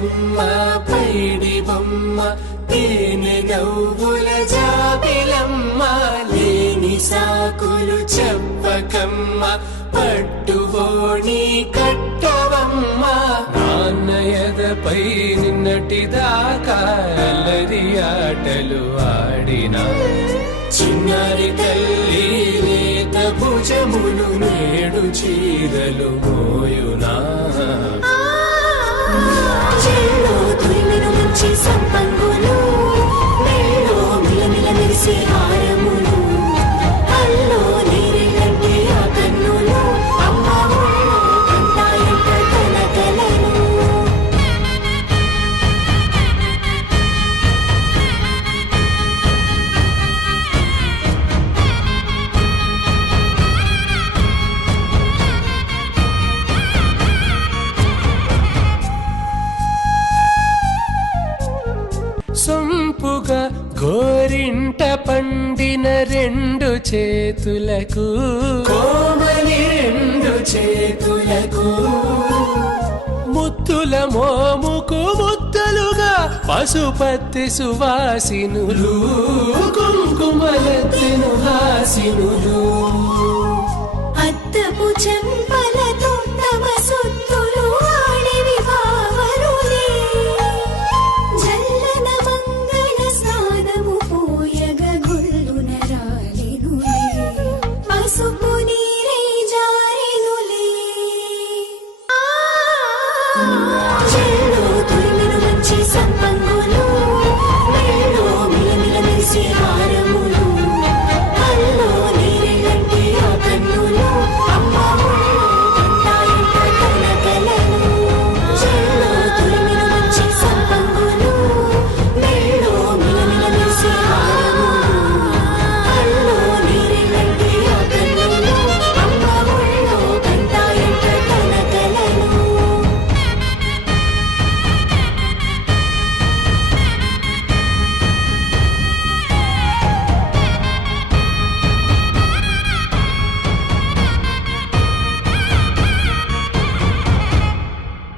బుగ్గలమ్మ పైడి బొమ్మ తేనె నవ్వుల జాబిలమ్మ లేని సాకులు చెప్పకమ్మ పట్టుబోణి కట్టవమ్మ నాన్నయదపై నిన్నటిదాకా అల్లరి ఆటలు ఆడినా చిన్నారి తల్లి లేత భుజములు నేడు చీరలు మోయునా మంచి సంపంగులు మెల్లో మిలమిల మెరిసే హారములు అల్లో నీరెళ్ళంటే ఆ కన్నులు అమ్మ ఊళ్ళో కంటాయంట కలకలను సొంపుగా గోరింట పండిన రెండు చేతులకు కోమలి రెండు చేతులకు ముత్తుల మోముకు ముద్దలుగా పశుపతి సువాసినులు కుంకుమలెత్తెను హాసినులు